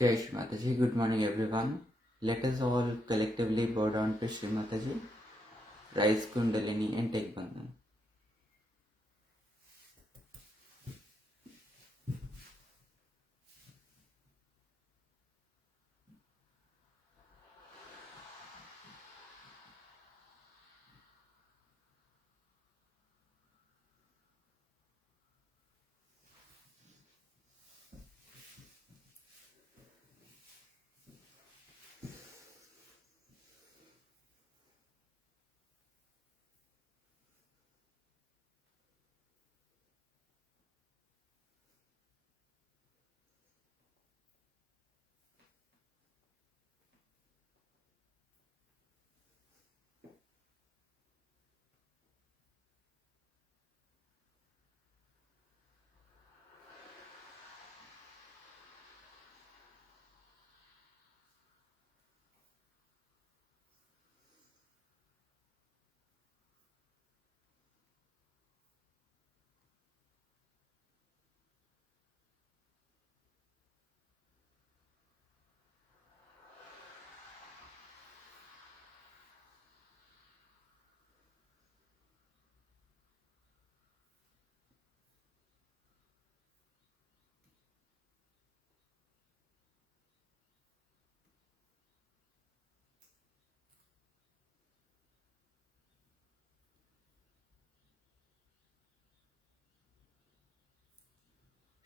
Jai Shri Mataji, good morning everyone. Let us all collectively bow down to Shri Mataji, rise Kundalini and take Bandhan.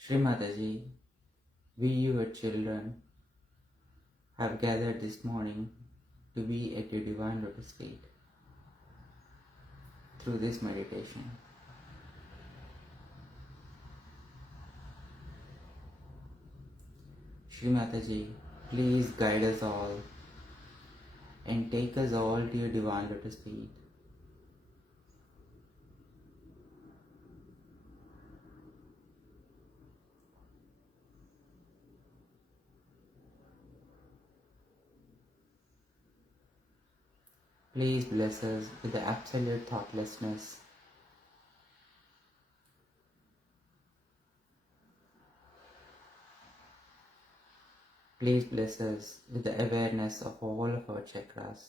Shri Mataji, we your children have gathered this morning to be at your divine lotus feet through this meditation. Shri Mataji, please guide us all and take us all to your divine lotus feet. Please bless us with the absolute thoughtlessness. Please bless us with the awareness of all of our chakras.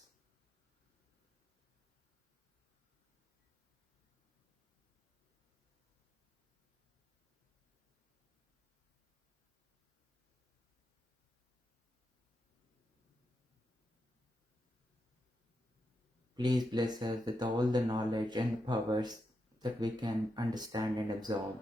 Please bless us with all the knowledge and powers that we can understand and absorb.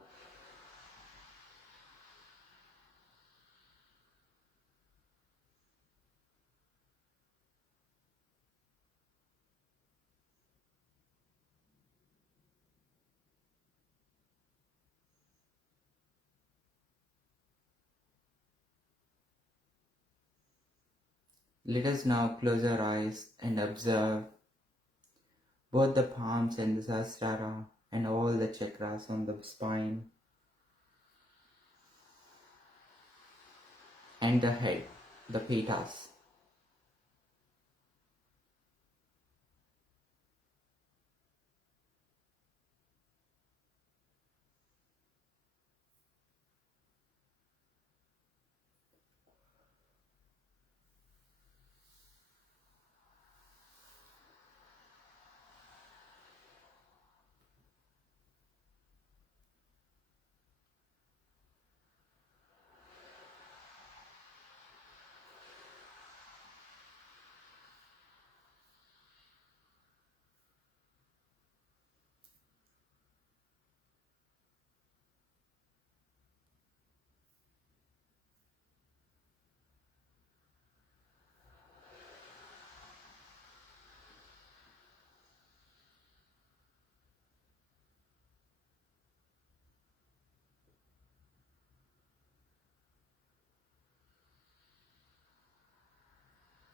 Let us now close our eyes and observe both the palms and the Sahasrara and all the chakras on the spine and the head, the pitas.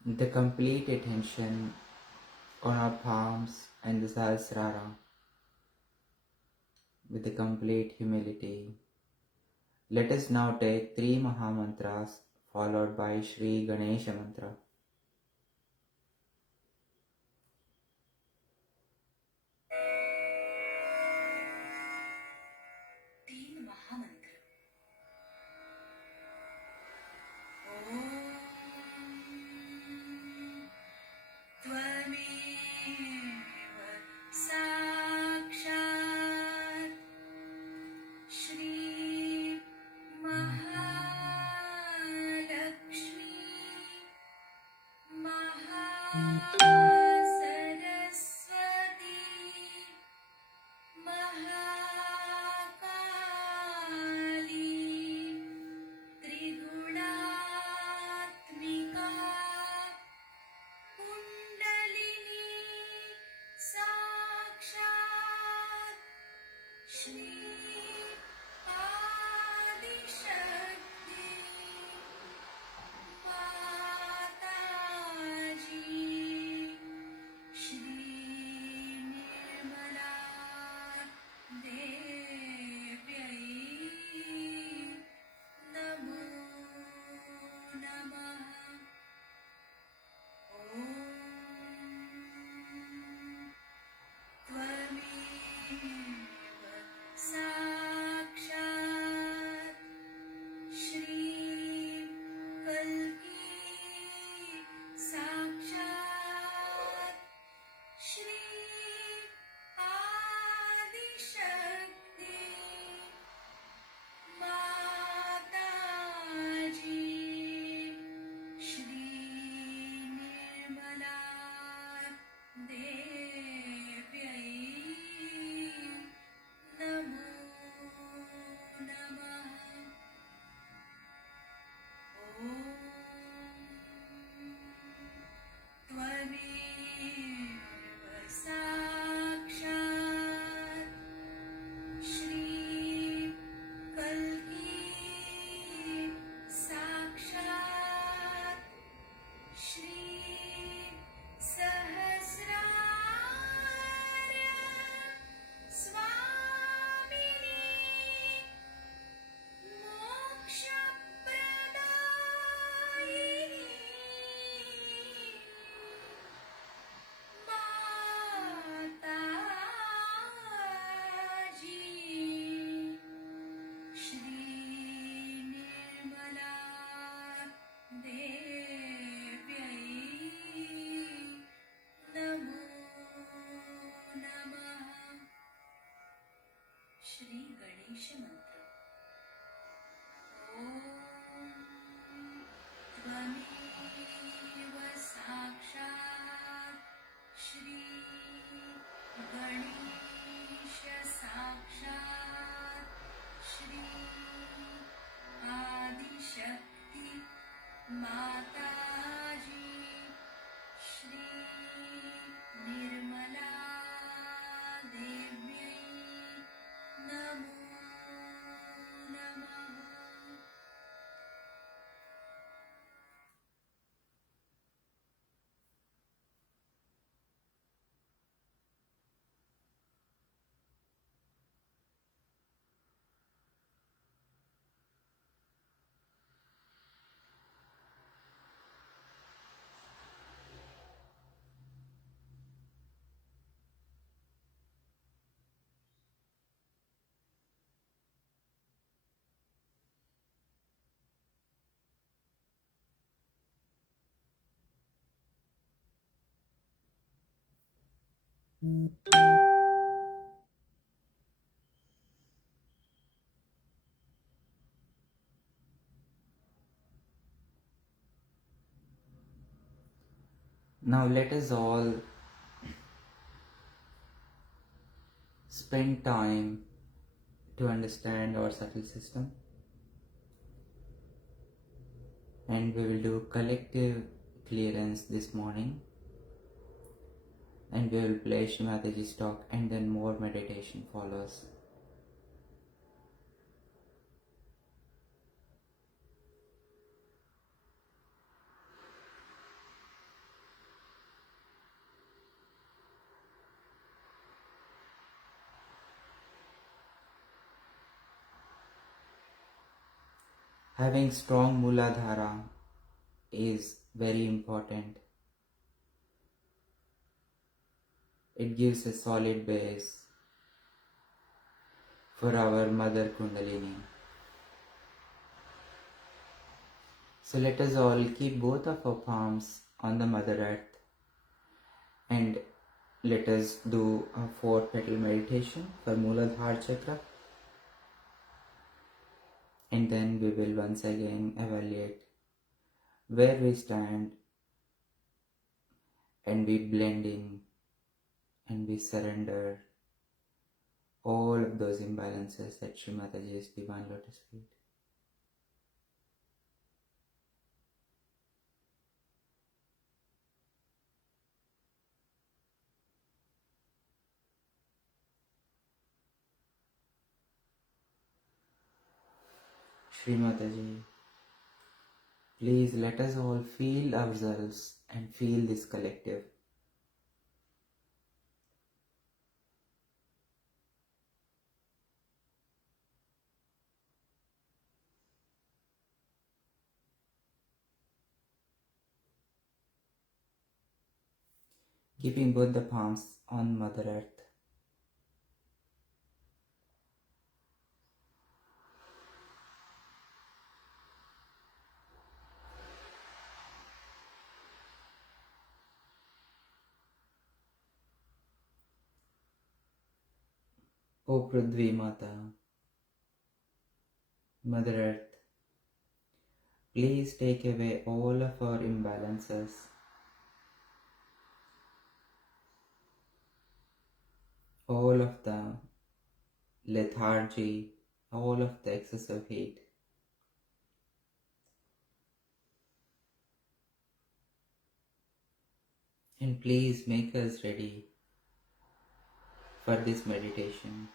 The complete attention on our palms and the Sahasrara with the complete humility. Let us now take 3 Mahamantras followed by Shri Ganesha Mantra. Now let us all spend time to understand our subtle system, and we will do collective clearance this morning, and we will play Shri Mataji's talk, and then more meditation follows. Having strong Muladhara is very important. It gives a solid base for our mother Kundalini. So let us all keep both of our palms on the Mother Earth, and let us do a 4-petal meditation for Muladhara chakra, and then we will once again evaluate where we stand and we blend in and we surrender all of those imbalances at Shri Mataji's Divine Lotus feet. Shri Mataji, please let us all feel ourselves and feel this collective. Keeping both the palms on Mother Earth. O Prithvi Mata, Mother Earth, please take away all of our imbalances, all of the lethargy, all of the excessive heat. And please make us ready for this meditation.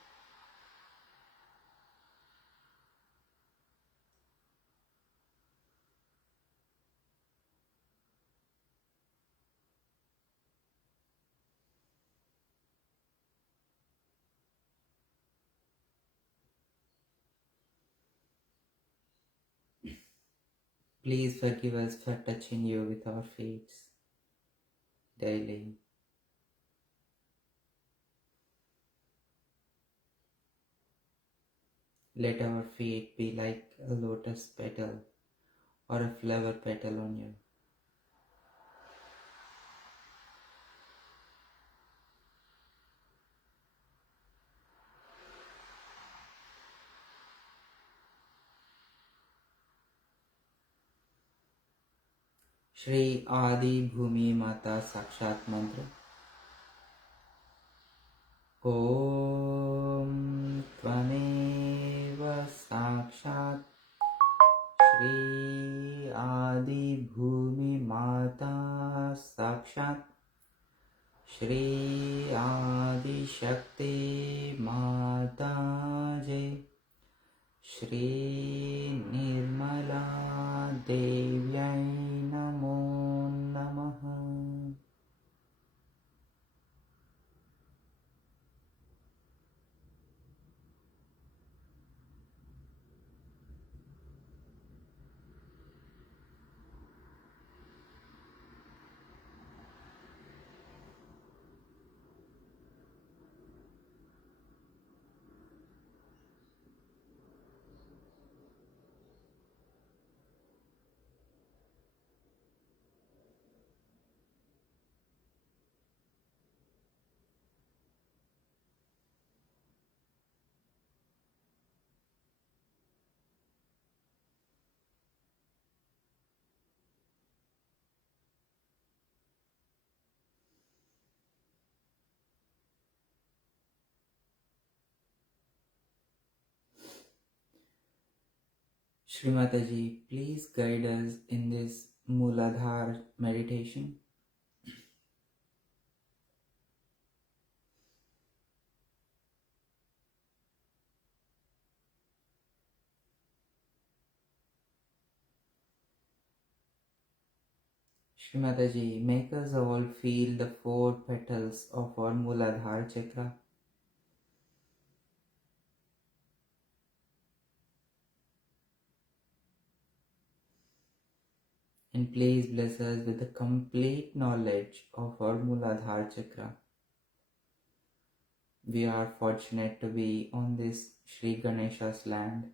Please forgive us for touching you with our feet daily. Let our feet be like a lotus petal or a flower petal on you. Shri Adi Bhumi Mata Sakshat Mantra. Om Tvameva Sakshat Shri Adi Bhumi Mata Sakshat Shri Adi Shakti Mataji Shri Nirmala Devyai Namo Namaha. Shri Mataji, please guide us in this Mooladhara meditation. Shri Mataji, make us all feel the 4 petals of our Mooladhara chakra. And please bless us with the complete knowledge of our Mooladhara chakra. We are fortunate to be on this Shri Ganesha's land.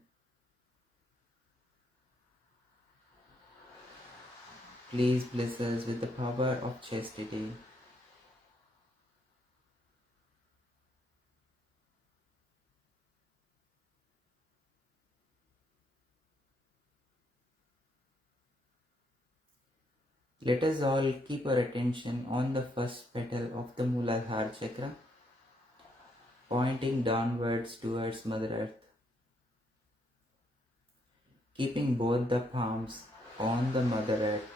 Please bless us with the power of chastity. Let us all keep our attention on the first petal of the Muladhara chakra, pointing downwards towards Mother Earth. Keeping both the palms on the Mother Earth,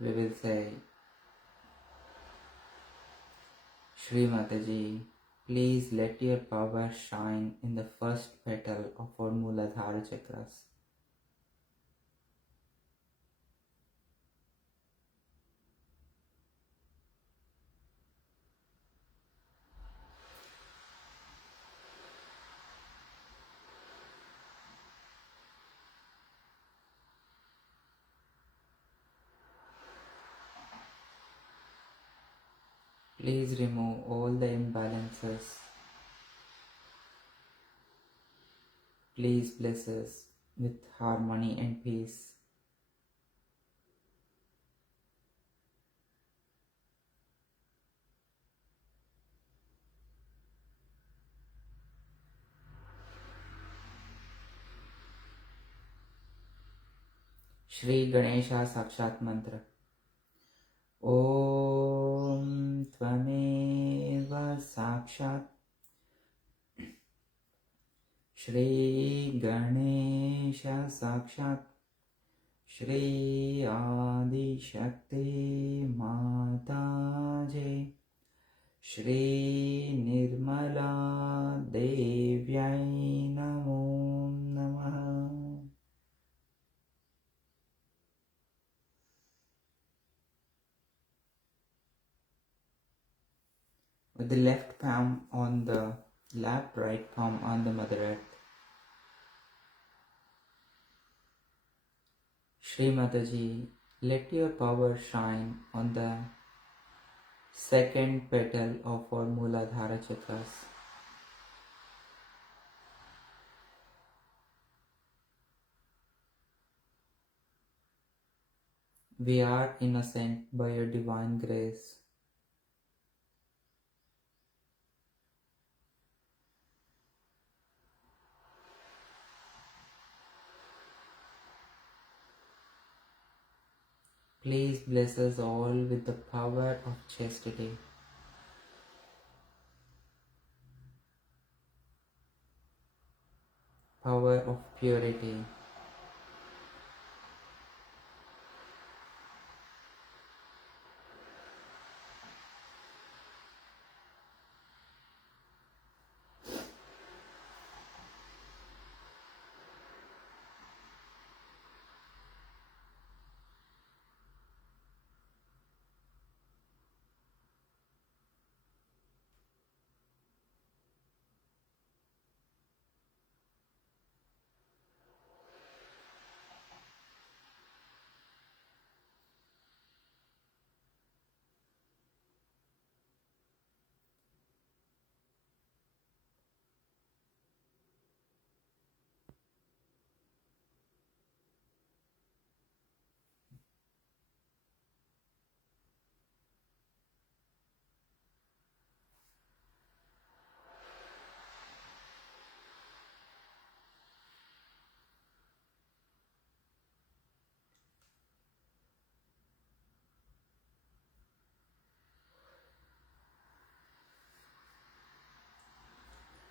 we will say, Shri Mataji, please let your power shine in the first petal of our Muladhara chakras. Please remove all the imbalances. Please bless us with harmony and peace. Shri Ganesha Sakshat Mantra. Om Tvameva Sakshat Shri Ganesha Sakshat Shri Adi Shakti Mataji Shri Nirmala Devyai Namo Namaha. With the left palm on the lap, right palm on the Mother Earth. Shri Mataji, let your power shine on the second petal of our Muladhara chakras. We are innocent by your divine grace. Please bless us all with the power of chastity. Power of purity.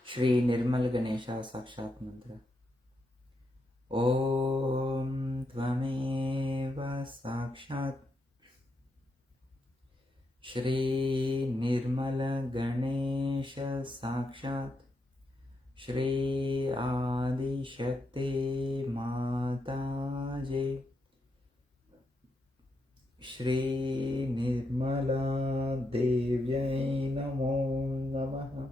Shri Nirmal Ganesha Sakshat Mantra. Om Tvameva Sakshat Shri Nirmal Ganesha Sakshat Shri Adi Shakti Mataji Shri Nirmala Devyai Namo Namaha.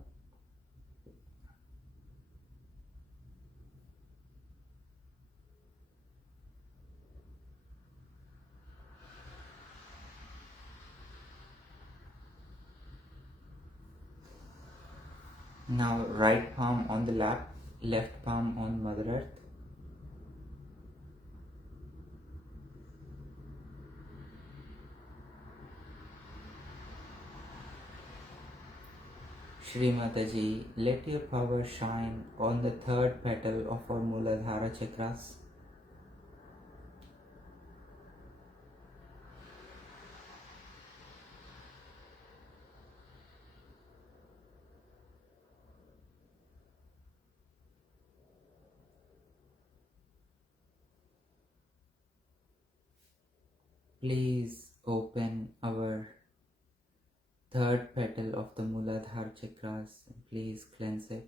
Now right palm on the lap, left palm on Mother Earth. Shri Mataji, let your power shine on the third petal of our Muladhara chakras. Please open our third petal of the Muladhara chakras. Please cleanse it.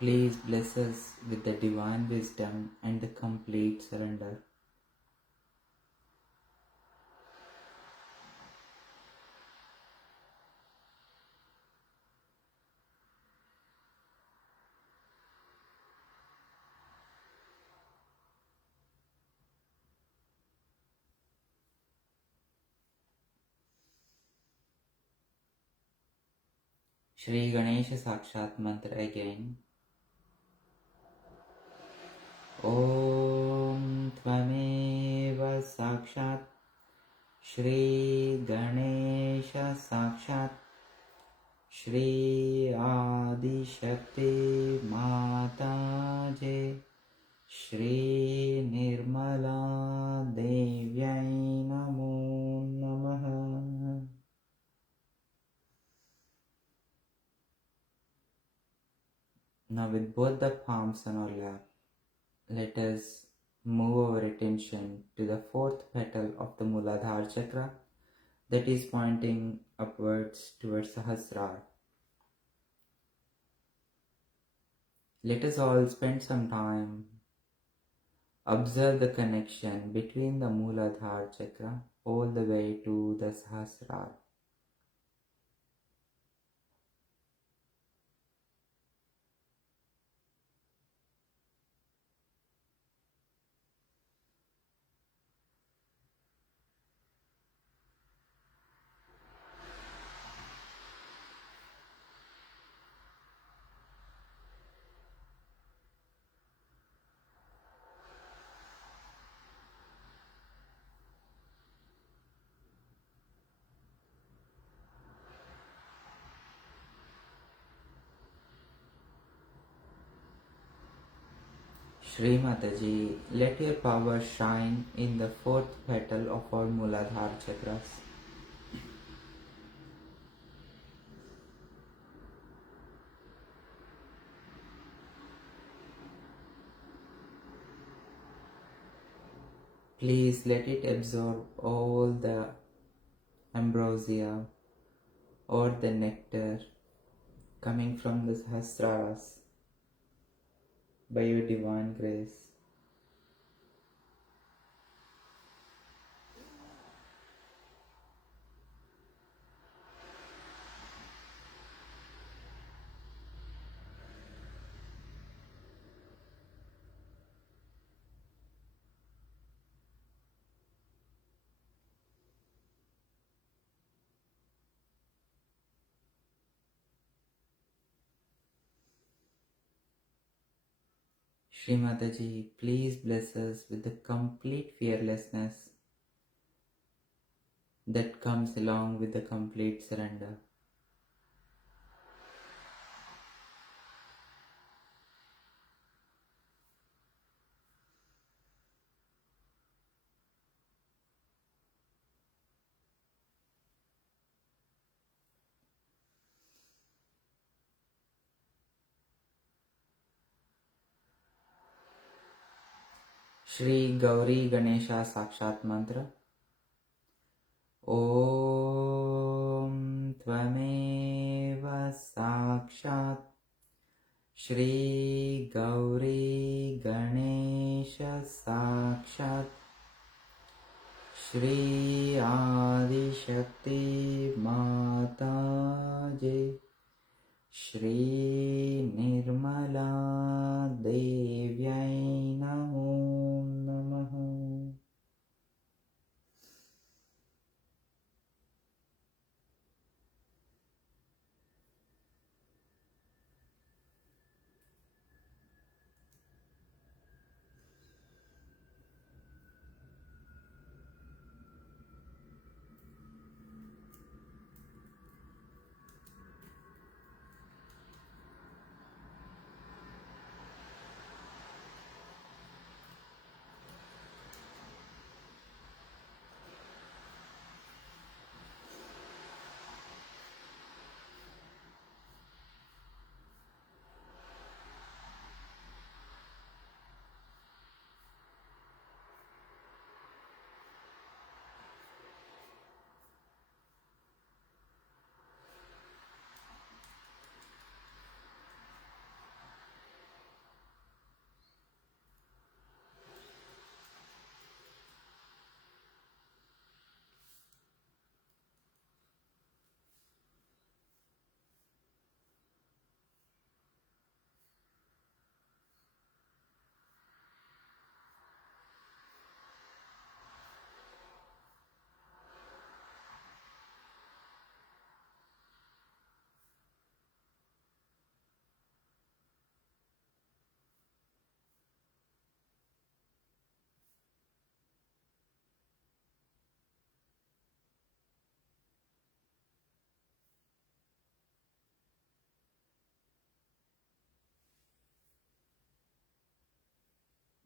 Please bless us with the divine wisdom and the complete surrender. Shri Ganesha Sakshat Mantra again. Om Tvameva Sakshat Shri Ganesha Sakshat Shri Adi Shakti Mataji Shri Nirmala Devyai Namo Namaha. Now with both the palms on our lap, let us move our attention to the fourth petal of the Muladhara chakra that is pointing upwards towards Sahasrara. Let us all spend some time observe the connection between the Muladhara chakra all the way to the Sahasrara. Shri Mataji, let your power shine in the fourth petal of our Muladhara chakras. Please let it absorb all the ambrosia or the nectar coming from the Sahasraras by your divine grace. Shri Mataji, please bless us with the complete fearlessness that comes along with the complete surrender. Shri Gauri Ganesha Sakshat Mantra. Om Tvameva Sakshat Shri Gauri Ganesha Sakshat Shri Adi Shakti Mataji Shri Nirmala Devyai Namo Namaha.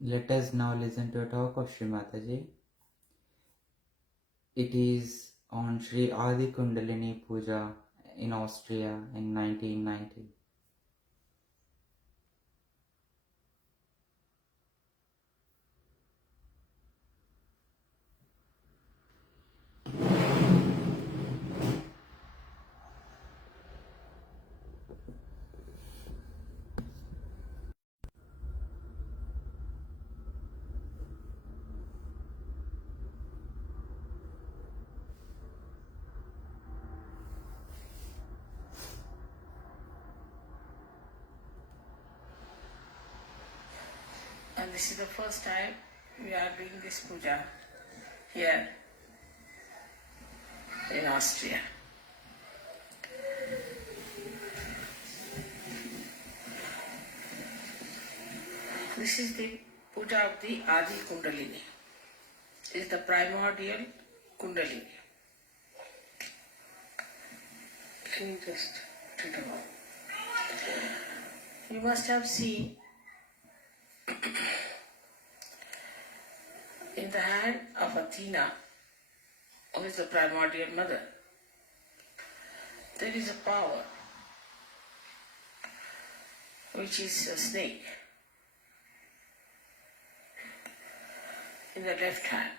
Let us now listen to a talk of Shri Mataji. It is on Shri Adi Kundalini Puja in Austria in 1990. And this is the first time we are doing this puja here in Austria. This is the puja of the Adi Kundalini. It is the primordial Kundalini. Can you just turn it on? You must have seen in the hand of Athena, who is the primordial mother, there is a power which is a snake in the left hand.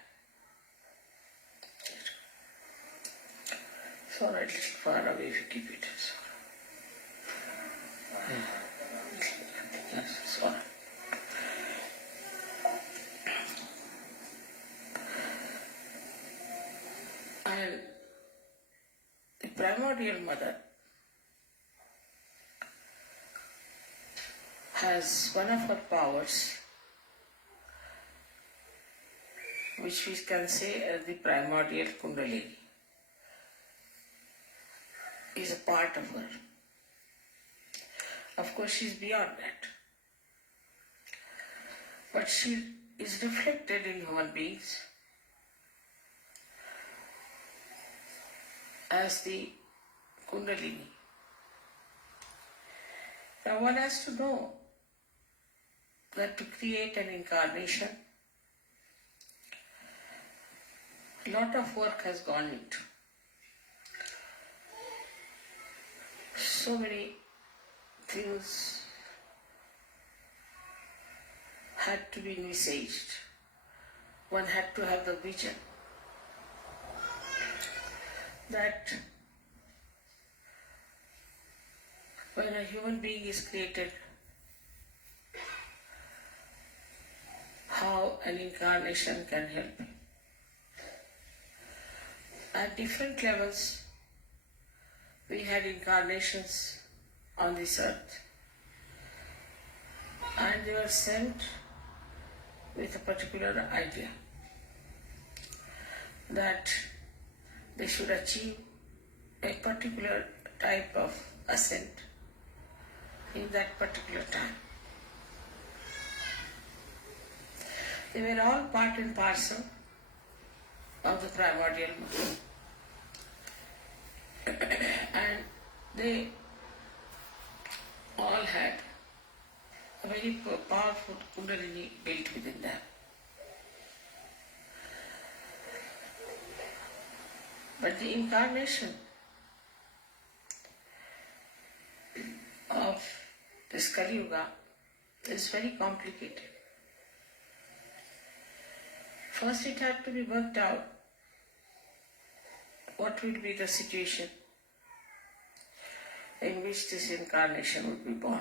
So a little far away if you keep it. So. And the primordial mother has one of her powers, which we can say as the primordial Kundalini, is a part of her. Of course, she is beyond that. But she is reflected in human beings as the Kundalini. Now one has to know that to create an incarnation, a lot of work has gone into. So many things had to be envisaged. One had to have the vision that when a human being is created, how an incarnation can help. At different levels, we had incarnations on this earth, and they were sent with a particular idea that they should achieve a particular type of ascent in that particular time. They were all part and parcel of the primordial mother. And they all had a very powerful Kundalini built within them. But the incarnation of this Kali Yuga is very complicated. First it had to be worked out what will be the situation in which this incarnation would be born.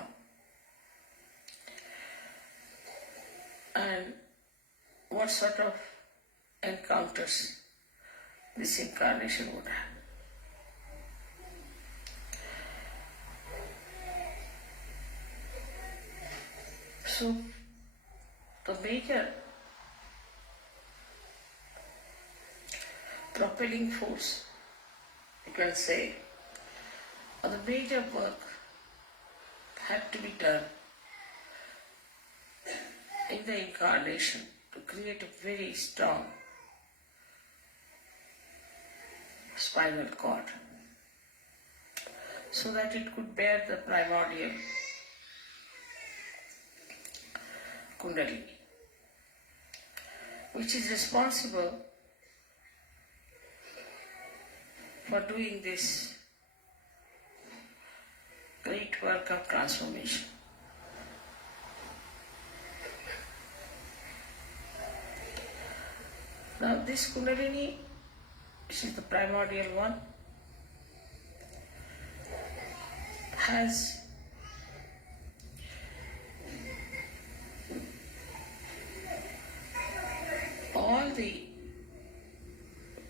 And what sort of encounters this incarnation would have. So, the major propelling force, you can say, or the major work had to be done in the incarnation to create a very strong spinal cord so that it could bear the primordial Kundalini. which is responsible for doing this great work of transformation. Now this Kundalini, which is the primordial one, has all the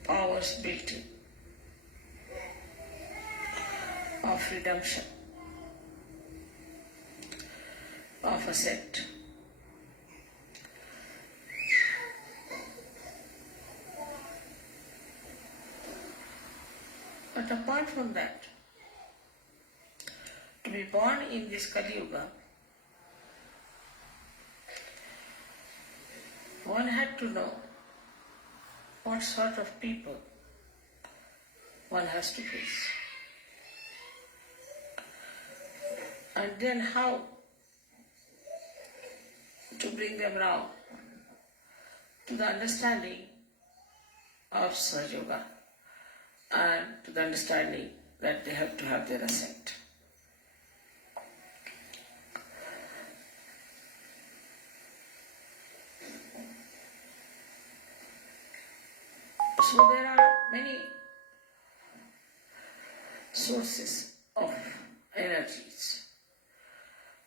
powers built in of redemption, of ascent. But apart from that, to be born in this Kali Yuga, one had to know what sort of people one has to face, and then how to bring them round to the understanding of Sahaja Yoga and to the understanding that they have to have their ascent. So there are many sources of energies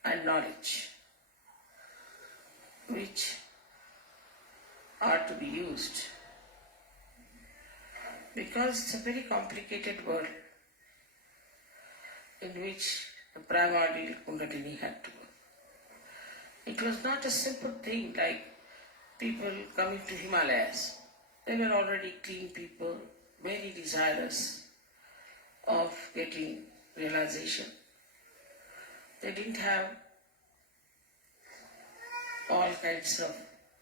and knowledge which are to be used, because it's a very complicated world in which the primordial Kundalini had to work. It was not a simple thing like people coming to Himalayas. They were already clean people, very desirous of getting realization. They didn't have all kinds of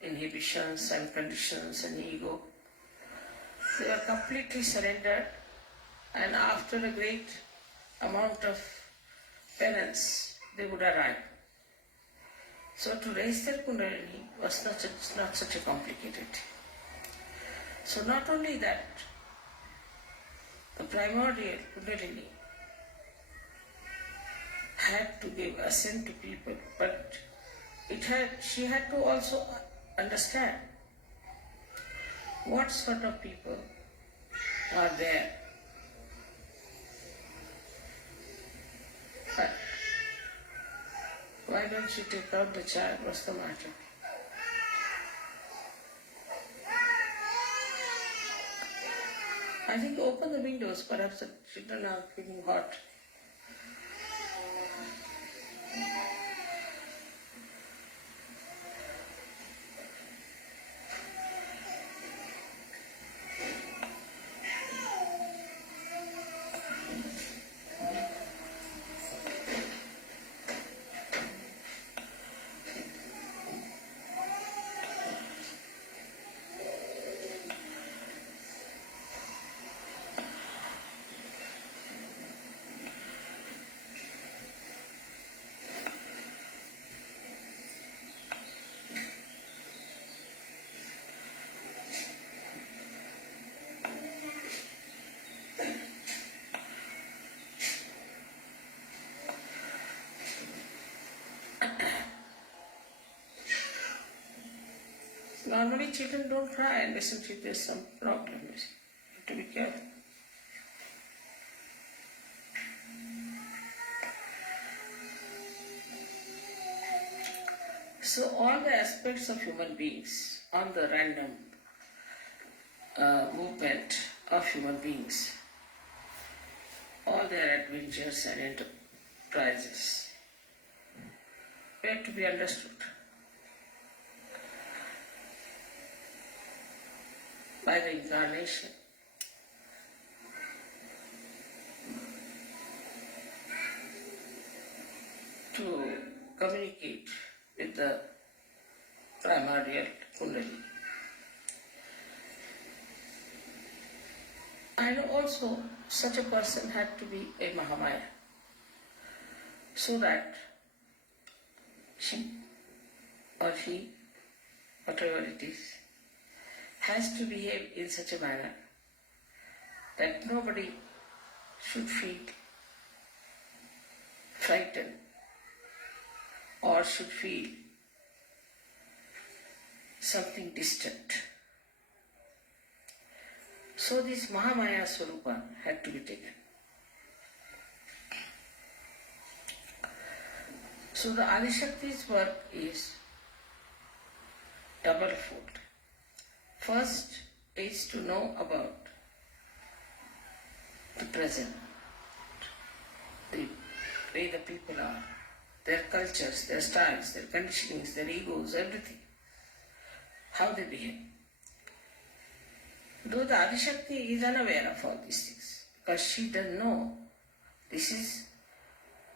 inhibitions and conditions and ego. They were completely surrendered, and after a great amount of penance, they would arrive. So to raise their Kundalini was not such a complicated thing. So not only that, the primordial Kundalini had to give ascent to people, but she had to also understand what sort of people are there. But why don't you take out the child? What's the matter? I think open the windows, perhaps the children are feeling hot. Normally children don't cry unless there's some problem. You have to be careful. So all the aspects of human beings, on the random movement of human beings, all their adventures and enterprises were to be understood by the incarnation. To communicate with the primordial Kundalini. And also such a person had to be a Mahamaya, so that she or he, whatever it is, has to behave in such a manner that nobody should feel frightened or should feel something distant. So this Mahamaya Swarupa had to be taken. So the Adishakti's work is double-fold. First is to know about the present, the way the people are, their cultures, their styles, their conditionings, their egos, everything, how they behave. Though the Adishakti is unaware of all these things, because she doesn't know this is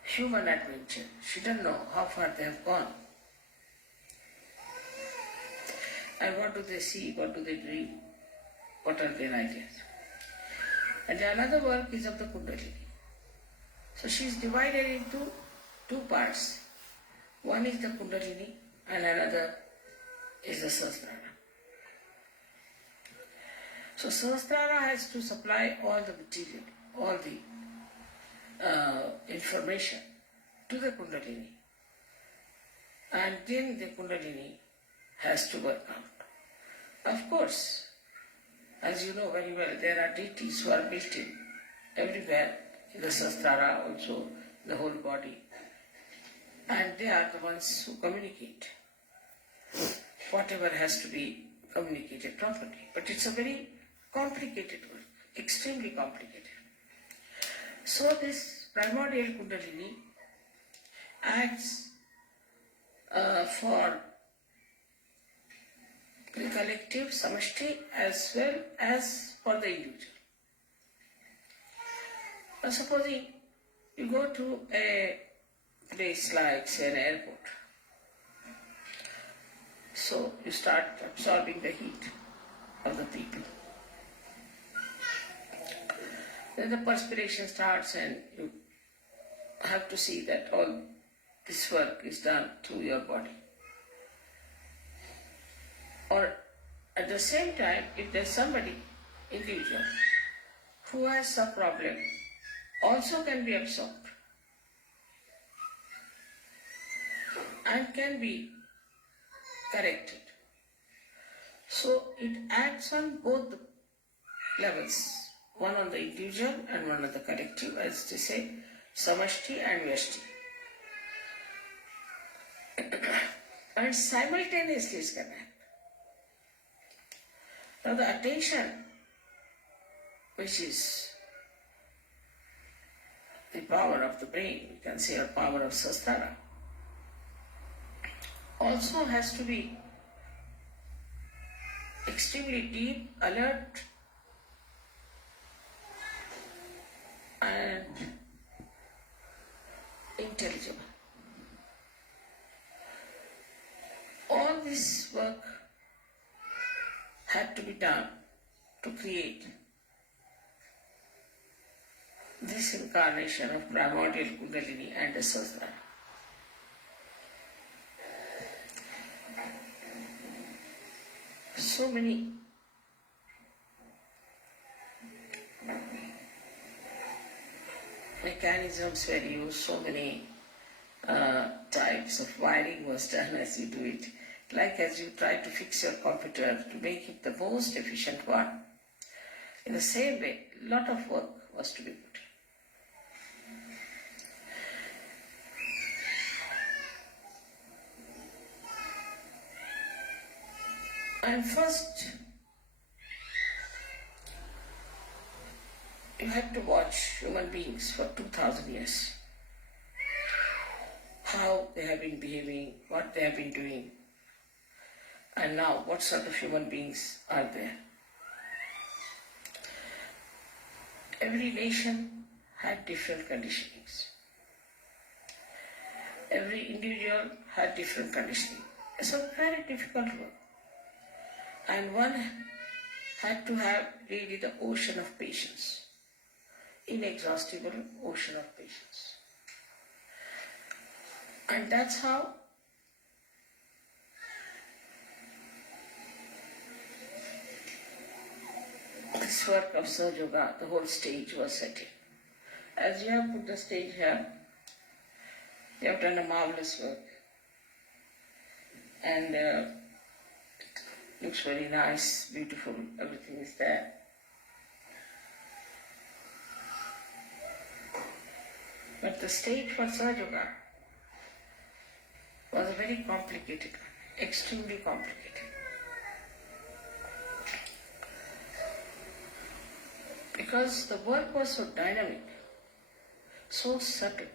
human adventure. She doesn't know how far they have gone. And what do they see, what do they dream, what are their ideas. And another work is of the Kundalini. So she is divided into two parts. One is the Kundalini and another is the Sahasrara. So Sahasrara has to supply all the material, all the information to the Kundalini. And then the Kundalini has to work out. Of course, as you know very well, there are deities who are built in everywhere, in the Sahasrara also, the whole body. And they are the ones who communicate whatever has to be communicated properly. But it's a very complicated work, extremely complicated. So this primordial Kundalini acts for the collective samashti as well as for the individual. Now supposing you go to a place like, say, an airport. So you start absorbing the heat of the people. Then the perspiration starts and you have to see that all this work is done through your body. Or at the same time, if there's somebody, individual, who has some problem, also can be absorbed and can be corrected. So it acts on both the levels, one on the individual and one on the collective, as they say, samashti and vyashti. And simultaneously it can happen. Now the attention, which is the power of the brain, we can say, or power of Sahasrara, also has to be extremely deep, alert, and intelligible. All this work had to be done to create this incarnation of primordial Kundalini and the Sahasrara. So many mechanisms were used, so many types of wiring was done as you do it. Like as you try to fix your computer to make it the most efficient one. In the same way, a lot of work was to be put in. And first, you have to watch human beings for 2000 years. How they have been behaving, what they have been doing. And now, what sort of human beings are there? Every nation had different conditionings. Every individual had different conditioning. It's a very difficult work. And one had to have really the ocean of patience, inexhaustible ocean of patience. And that's how this work of Sahaja, the whole stage was setting. As you have put the stage here, you have done a marvelous work. And looks very nice, beautiful, everything is there. But the stage for Sahaja was a very complicated one, extremely complicated. Because the work was so dynamic, so subtle,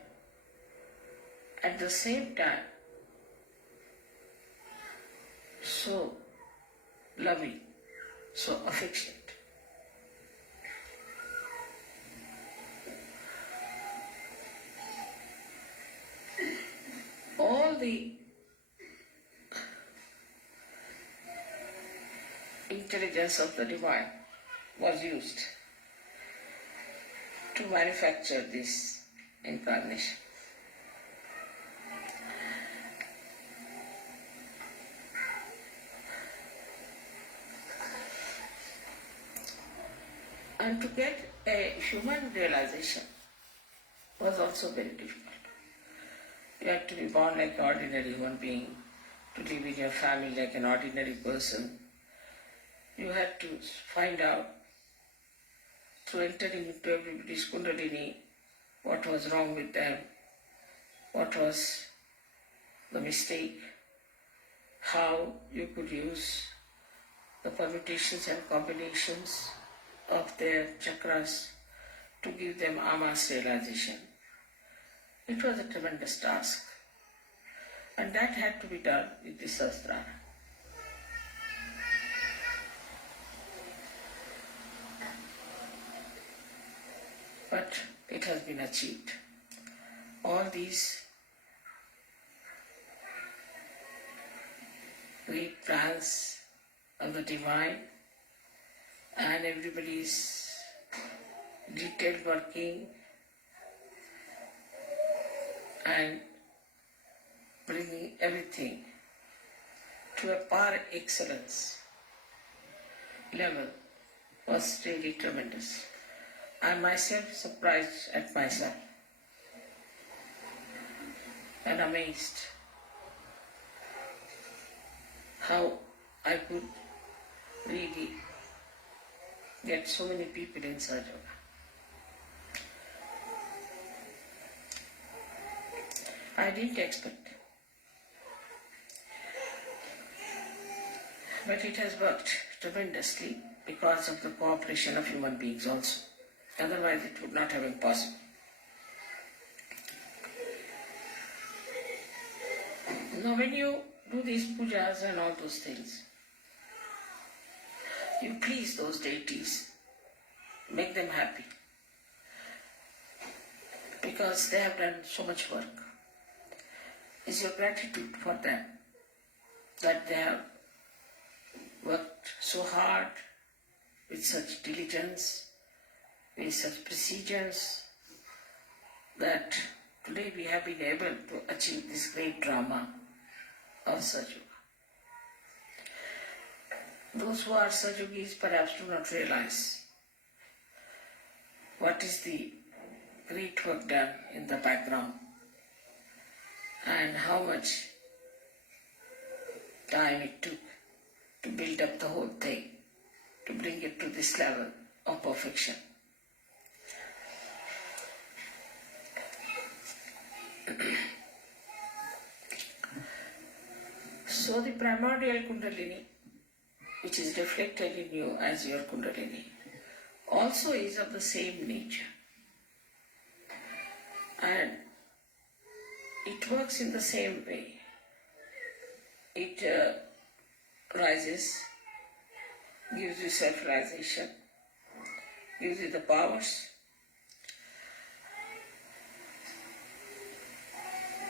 at the same time so loving, so affectionate. All the intelligence of the divine was used to manufacture this incarnation. And to get a human realization was also very difficult. You had to be born like an ordinary human being, to live in your family like an ordinary person. You had to find out, through entering into everybody's Kundalini, what was wrong with them, what was the mistake, how you could use the permutations and combinations of their chakras to give them amas realization. It was a tremendous task, and that had to be done with the Sahasrara. But it has been achieved. All these great plans of the divine and everybody's detailed working and bringing everything to a par excellence level was really tremendous. I am myself surprised at myself and amazed how I could really get so many people in Sahaja. I didn't expect, but it has worked tremendously because of the cooperation of human beings also. Otherwise it would not have been possible. Now when you do these pujas and all those things, you please those deities, make them happy, because they have done so much work. It's your gratitude for them, that they have worked so hard with such diligence, with such procedures, that today we have been able to achieve this great drama of Sahaja. Those who are Sahajogis perhaps do not realize what is the great work done in the background and how much time it took to build up the whole thing, to bring it to this level of perfection. So the primordial Kundalini, which is reflected in you as your Kundalini, also is of the same nature. And it works in the same way. It rises, gives you self-realization, gives you the powers.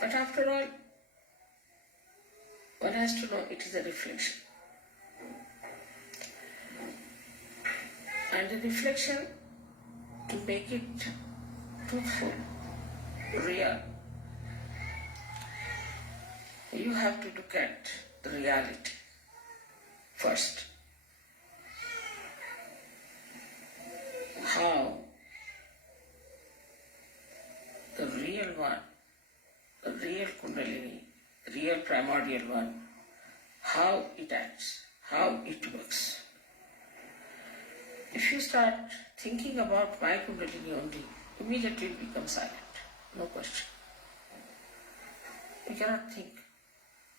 But after all, one has to know it is a reflection. And the reflection, to make it truthful, real, you have to look at the reality first. how the real one, the real Kundalini, the real primordial one, how it acts, how it works. If you start thinking about my Kundalini only, immediately it becomes silent, no question. You cannot think,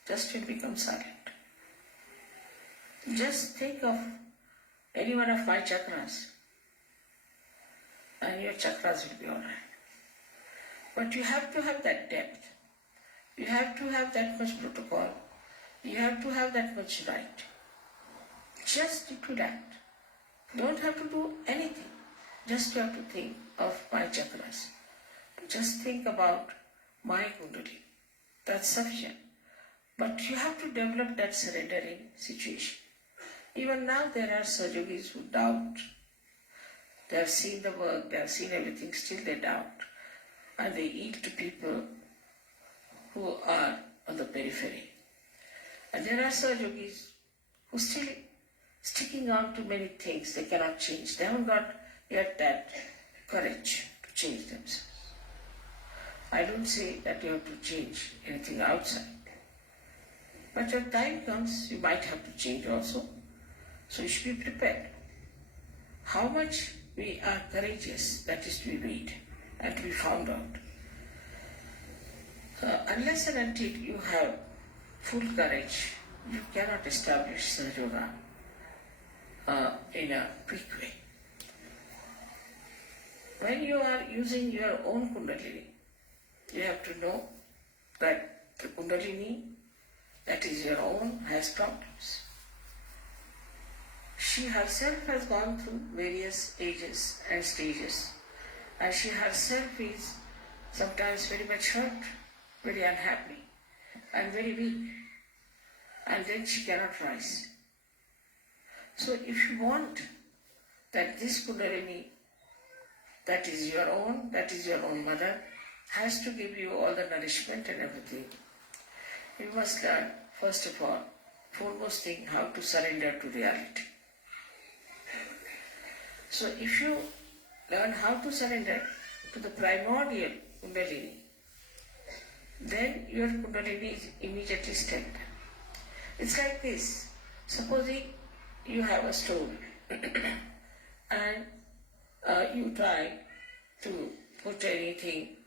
just it becomes silent. Just think of any one of my chakras and your chakras will be alright. But you have to have that depth. You have to have that much protocol. You have to have that much right. Just to that. Don't have to do anything. Just you have to think of my chakras. Just think about my Kundalini. That's sufficient. But you have to develop that surrendering situation. Even now there are Sahajogis who doubt. They have seen the work, they have seen everything, still they doubt. And they yield to people who are on the periphery. And there are Sahajogis who still sticking on to many things they cannot change. They haven't got yet that courage to change themselves. I don't say that you have to change anything outside. But when time comes, you might have to change also. So you should be prepared. How much we are courageous, that is to be weighed and to be found out. Unless and until you have full courage, you cannot establish Sahaja in a quick way. When you are using your own Kundalini, you have to know that the Kundalini that is your own has problems. She herself has gone through various ages and stages, and she herself is sometimes very much hurt, very unhappy, and very weak, and then she cannot rise. So if you want that this Kundalini that is your own mother, has to give you all the nourishment and everything, you must learn, first of all, foremost thing, how to surrender to reality. So if you learn how to surrender to the primordial Kundalini, then your Kundalini is immediately strengthened. It's like this. Supposing you have a stone and you try to put anything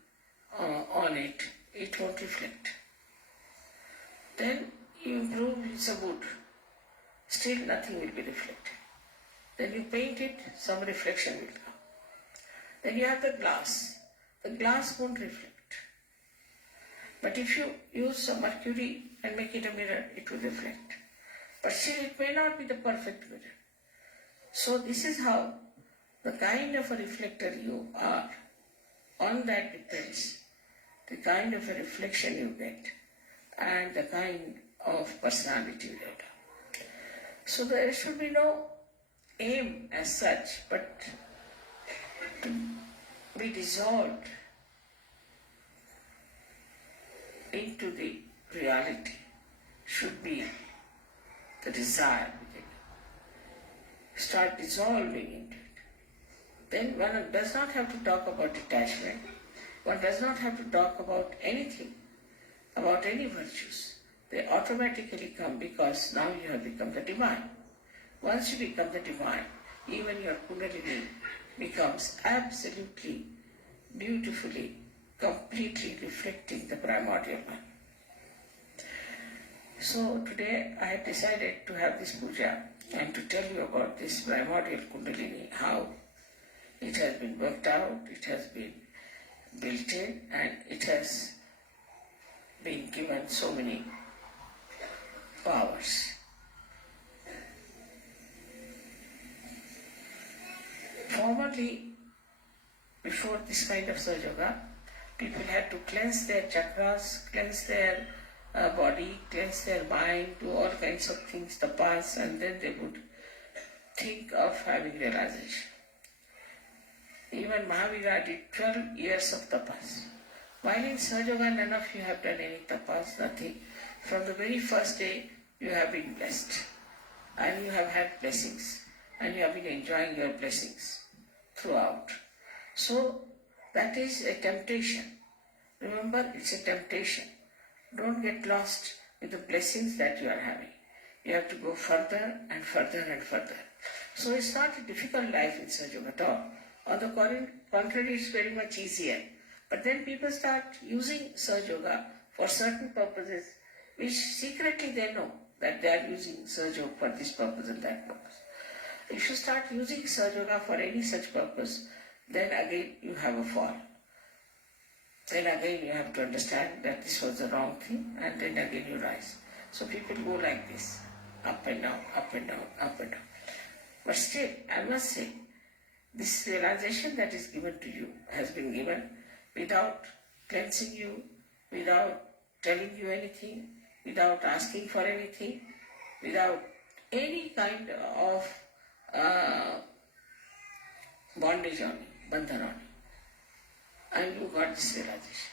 on it, it won't reflect. Then you prove it's a wood, still nothing will be reflected. Then you paint it, some reflection will come. Then you have the glass won't reflect. But if you use some mercury and make it a mirror, it will reflect. But still it may not be the perfect mirror. So this is how the kind of a reflector you are, on that depends the kind of a reflection you get and the kind of personality you get. So there should be no aim as such, but to be dissolved into the reality should be the desire within you. Start dissolving into it. Then one does not have to talk about detachment. One does not have to talk about anything, about any virtues. They automatically come because now you have become the divine. Once you become the divine, even your Kundalini becomes absolutely, beautifully, completely reflecting the primordial one. So today I have decided to have this puja and to tell you about this primordial Kundalini, how it has been worked out, it has been built in, and it has been given so many powers. Formerly, before this kind of Sahaja, people had to cleanse their chakras, cleanse their body, cleanse their mind, do all kinds of things, tapas, and then they would think of having realization. Even Mahavira did 12 years of tapas. While in Sahaja, none of you have done any tapas, nothing. From the very first day, you have been blessed. And you have had blessings. And you have been enjoying your blessings throughout. So that is a temptation. Remember, it's a temptation. Don't get lost with the blessings that you are having. You have to go further and further and further. So it's not a difficult life in Sahaja Yoga at all. On the contrary, it's very much easier. But then people start using Sahaja Yoga for certain purposes, which secretly they know that they are using Sahaja Yoga for this purpose and that purpose. If you start using Sahaja Yoga for any such purpose, then again you have a fall. Then again you have to understand that this was the wrong thing, and then again you rise. So people go like this, up and down, up and down, up and down. But still, I must say, this realization that is given to you has been given without cleansing you, without telling you anything, without asking for anything, without any kind of bondage on you, bandhan on you. And you got this realization.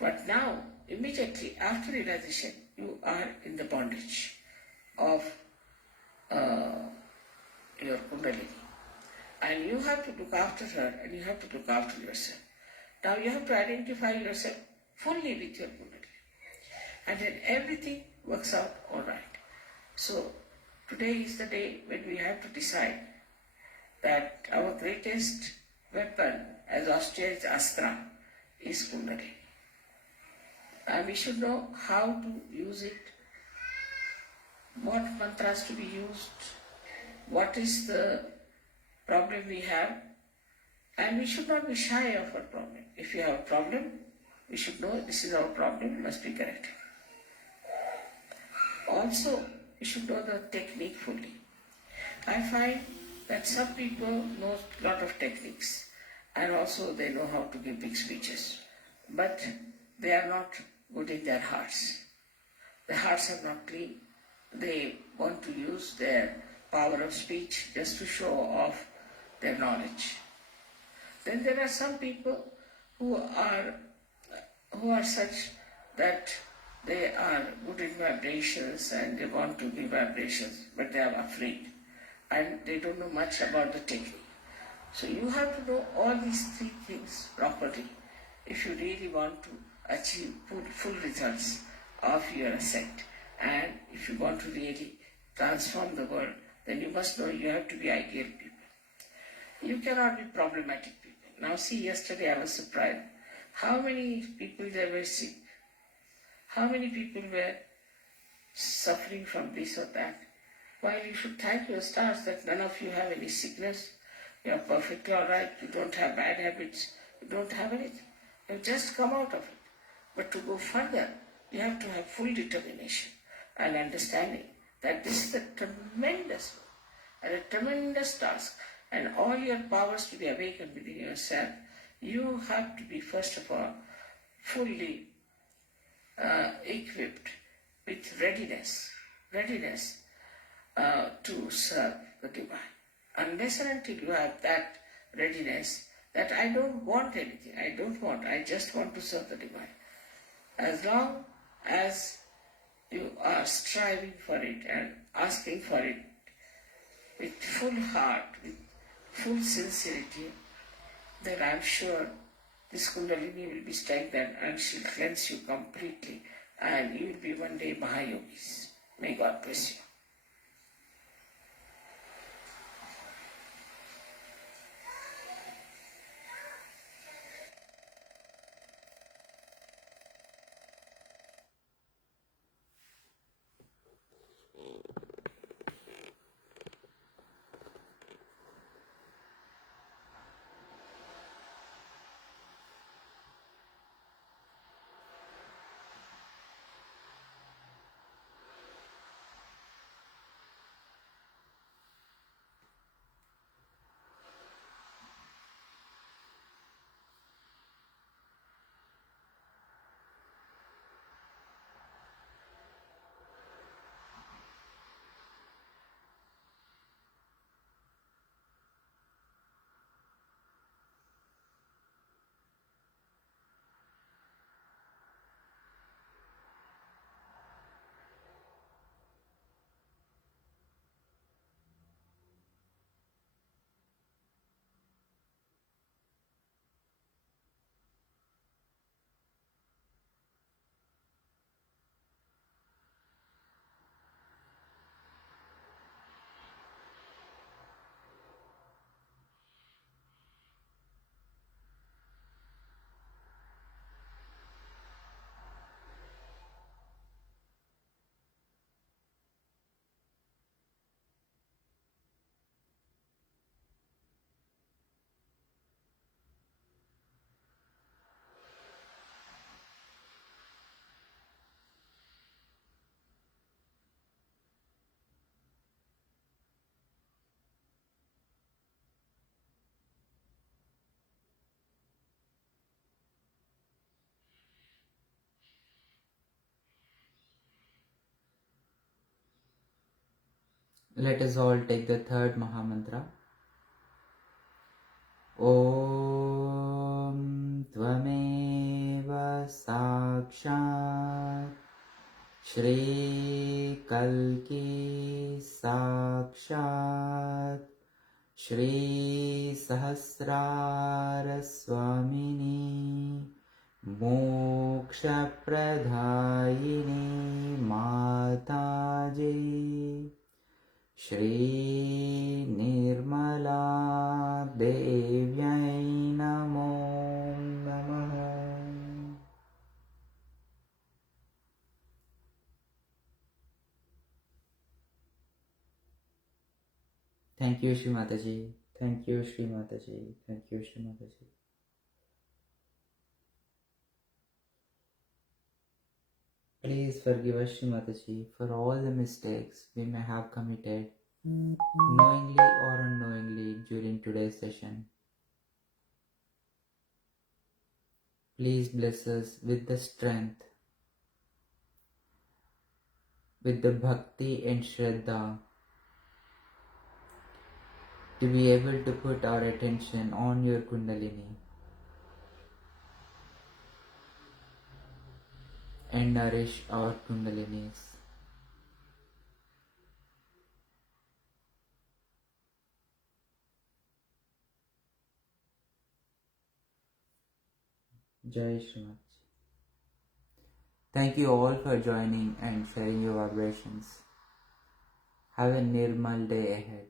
But now, immediately after realization, you are in the bondage of your Kundalini. And you have to look after her and you have to look after yourself. Now you have to identify yourself fully with your Kundalini. And then everything works out all right. So today is the day when we have to decide that our greatest weapon as austere as Astra is Kundalini. And we should know how to use it, what mantras to be used, what is the problem we have, and we should not be shy of our problem. If you have a problem, we should know this is our problem, must be corrected. Also, we should know the technique fully. I find that some people know a lot of techniques and also they know how to give big speeches, but they are not good in their hearts. Their hearts are not clean. They want to use their power of speech just to show off their knowledge. Then there are some people who are such that they are good in vibrations and they want to give vibrations, but they are afraid and they don't know much about the technique. So you have to know all these three things properly if you really want to achieve full results of your ascent. And if you want to really transform the world, then you must know you have to be ideal people. You cannot be problematic people. Now see, yesterday I was surprised how many people there were sick, how many people were suffering from this or that. While you should thank your stars that none of you have any sickness, you are perfectly all right, you don't have bad habits, you don't have anything. You just come out of it. But to go further, you have to have full determination and understanding that this is a tremendous work and a tremendous task, and all your powers to be awakened within yourself. You have to be, first of all, fully equipped with readiness to serve the divine. Unless and until you have that readiness, that I don't want anything, I just want to serve the divine. As long as you are striving for it and asking for it with full heart, with full sincerity, then I am sure this Kundalini will be strengthened and she'll cleanse you completely and you will be one day Mahayogis. May God bless you. Let us all take the third Mahamantra. Om Tvameva Sakshat Shri Kalki Sakshat Shri Sahasrara Swamini Moksha Pradayini Mataji Shri Nirmala Devyai Namo Namaha. Thank you, Shri Mataji. Thank you, Shri Mataji. Thank you, Shri Mataji. Please forgive us, Shri Mataji, for all the mistakes we may have committed, knowingly or unknowingly, during today's session. Please bless us with the strength, with the bhakti and shraddha to be able to put our attention on your Kundalini and nourish our Kundalinis. Jai Shri Mataji. Thank you all for joining and sharing your vibrations. Have a Nirmal day ahead.